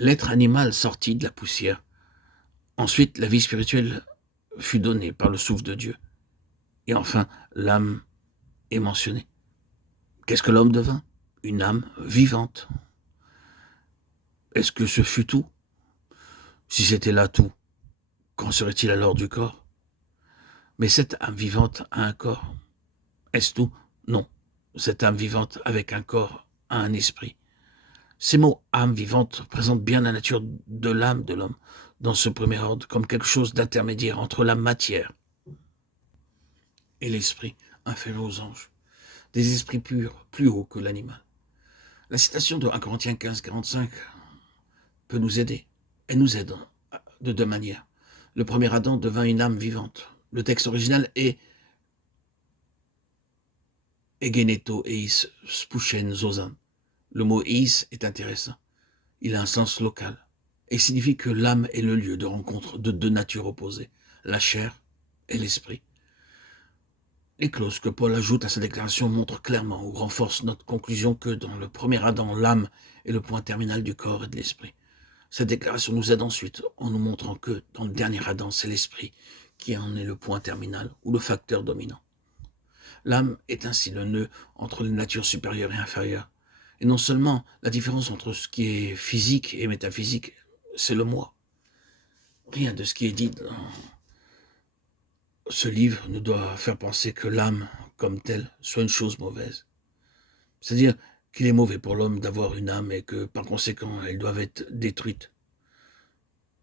L'être animal sortit de la poussière. Ensuite, la vie spirituelle fut donnée par le souffle de Dieu. Et enfin, l'âme est mentionnée. Qu'est-ce que l'homme devint? Une âme vivante. Est-ce que ce fut tout? Si c'était là tout, qu'en serait-il alors du corps? Mais cette âme vivante a un corps. Est-ce tout? Non. Cette âme vivante avec un corps a un esprit. Ces mots âme vivante présentent bien la nature de l'âme de l'homme dans ce premier ordre comme quelque chose d'intermédiaire entre la matière et l'esprit, inférieur aux anges, des esprits purs, plus hauts que l'animal. La citation de 1 Corinthiens 15, 45 peut nous aider. Elle nous aide de deux manières. Le premier Adam devint une âme vivante. Le texte original est Egeneto eis spuchen zozan. Le mot eis est intéressant. Il a un sens local et signifie que l'âme est le lieu de rencontre de deux natures opposées, la chair et l'esprit. Les clauses que Paul ajoute à sa déclaration montrent clairement ou renforcent notre conclusion que dans le premier Adam, l'âme est le point terminal du corps et de l'esprit. Cette déclaration nous aide ensuite en nous montrant que dans le dernier Adam, c'est l'esprit qui en est le point terminal ou le facteur dominant. L'âme est ainsi le nœud entre les natures supérieures et inférieures. Et non seulement la différence entre ce qui est physique et métaphysique, c'est le moi. Rien de ce qui est dit dans ce livre ne doit faire penser que l'âme, comme telle, soit une chose mauvaise. C'est-à-dire qu'il est mauvais pour l'homme d'avoir une âme et que, par conséquent, elles doivent être détruites.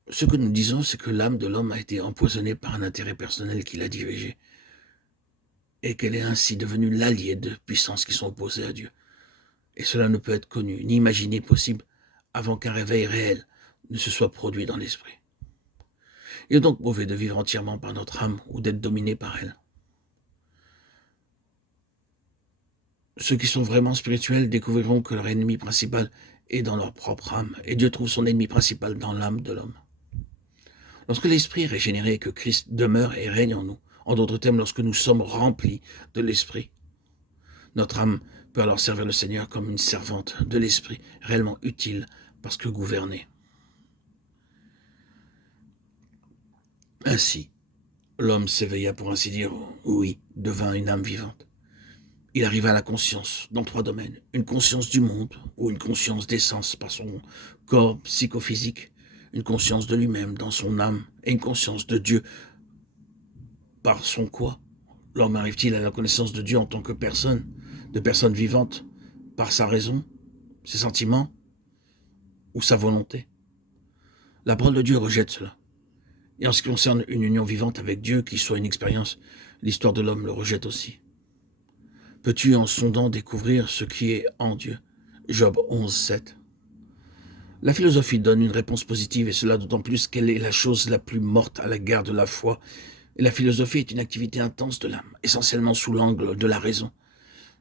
Ce que nous disons, c'est que l'âme de l'homme a été empoisonnée par un intérêt personnel qui l'a dirigée et qu'elle est ainsi devenue l'allié de puissances qui sont opposées à Dieu. Et cela ne peut être connu, ni imaginé possible, avant qu'un réveil réel ne se soit produit dans l'esprit. Il est donc mauvais de vivre entièrement par notre âme ou d'être dominé par elle. Ceux qui sont vraiment spirituels découvriront que leur ennemi principal est dans leur propre âme, et Dieu trouve son ennemi principal dans l'âme de l'homme. Lorsque l'esprit est régénéré et que Christ demeure et règne en nous, en d'autres termes, lorsque nous sommes remplis de l'esprit, notre âme peut alors servir le Seigneur comme une servante de l'esprit, réellement utile parce que gouvernée. Ainsi, l'homme s'éveilla, pour ainsi dire, oui, devint une âme vivante. Il arriva à la conscience dans trois domaines. Une conscience du monde, ou une conscience d'essence par son corps psychophysique, une conscience de lui-même dans son âme, et une conscience de Dieu par son quoi. L'homme arrive-t-il à la connaissance de Dieu en tant que personne, de personne vivante, par sa raison, ses sentiments, ou sa volonté? La parole de Dieu rejette cela. Et en ce qui concerne une union vivante avec Dieu, qui soit une expérience, l'histoire de l'homme le rejette aussi. Peux-tu en sondant découvrir ce qui est en Dieu? Job 11, 7. La philosophie donne une réponse positive, et cela d'autant plus qu'elle est la chose la plus morte à l'égard de la foi. Et la philosophie est une activité intense de l'âme, essentiellement sous l'angle de la raison.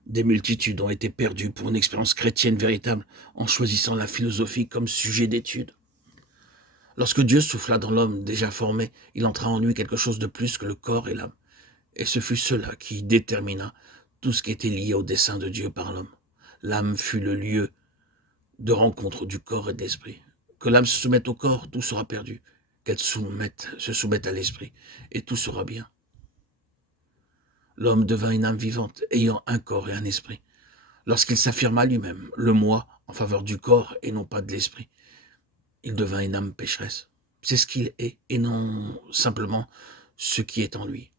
Des multitudes ont été perdues pour une expérience chrétienne véritable en choisissant la philosophie comme sujet d'étude. Lorsque Dieu souffla dans l'homme déjà formé, il entra en lui quelque chose de plus que le corps et l'âme. Et ce fut cela qui détermina tout ce qui était lié au dessein de Dieu par l'homme. L'âme fut le lieu de rencontre du corps et de l'esprit. Que l'âme se soumette au corps, tout sera perdu. Qu'elle se soumette à l'esprit, et tout sera bien. L'homme devint une âme vivante, ayant un corps et un esprit. Lorsqu'il s'affirma lui-même, le moi, en faveur du corps et non pas de l'esprit, il devint une âme pécheresse. C'est ce qu'il est, et non simplement ce qui est en lui.